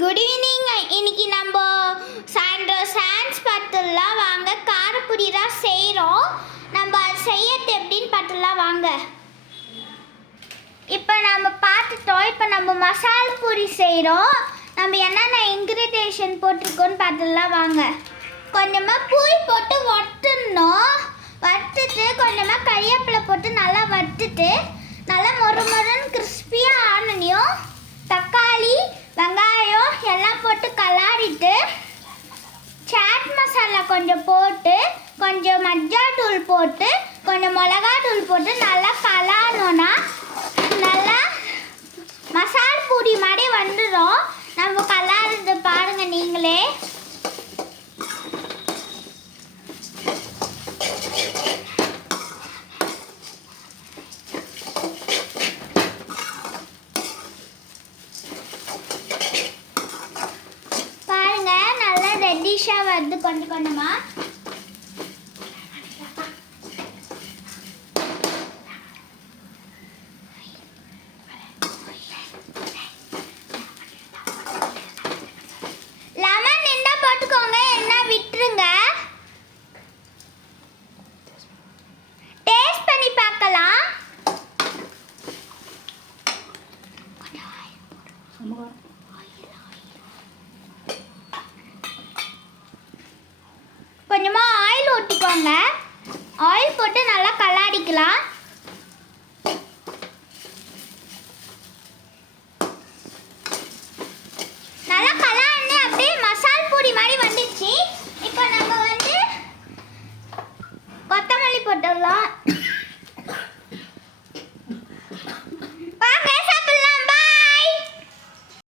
Good evening. இன்னைக்கு நம்ம சாயந்தரம் சான்ஸ் பார்த்துலாம் வாங்க. காரப்பொடி தான் செய்கிறோம். நம்ம அது செய்யறது எப்படின்னு பார்த்துலாம் வாங்க. இப்போ நம்ம பார்த்துட்டோம். இப்போ நம்ம மசால் பூரி செய்கிறோம். நம்ம என்னென்ன இன்க்ரீடியேஷன் போட்டிருக்கோன்னு பார்த்துலாம் வாங்க. கொஞ்சமாக பூரி போட்டு வறுத்துடணும். வறுத்துட்டு கொஞ்சமாக கறிவேப்பிலை போட்டு நல்லா வறுத்துட்டு நல்லா மொறுன்னு கிறிஸ்பியாக ஆனனையும் தக்காளி வெங்காயம் எல்லாம் போட்டு கலாடிட்டு சாட் மசாலா கொஞ்சம் போட்டு கொஞ்சம் மஞ்சள் தூள் போட்டு கொஞ்சம் மிளகா தூள் போட்டு நல்லா கலாடணும்னா நல்லா மசால் பூரி மாதிரி வந்துடும். நம்ம கலாடுறது பாருங்க நீங்களே. ரெட்டிஷாக வருது கொஞ்சம் கொஞ்சமாக. லெமன் என்ன போட்டுக்கோங்க, என்ன விட்டுருங்க. டேஸ்ட் பண்ணி பார்க்கலாம். கொஞ்சமாக ஆயில் ஊற்றிக்கோங்க. ஆயில் போட்டு நல்லா கலாடிக்கலாம்.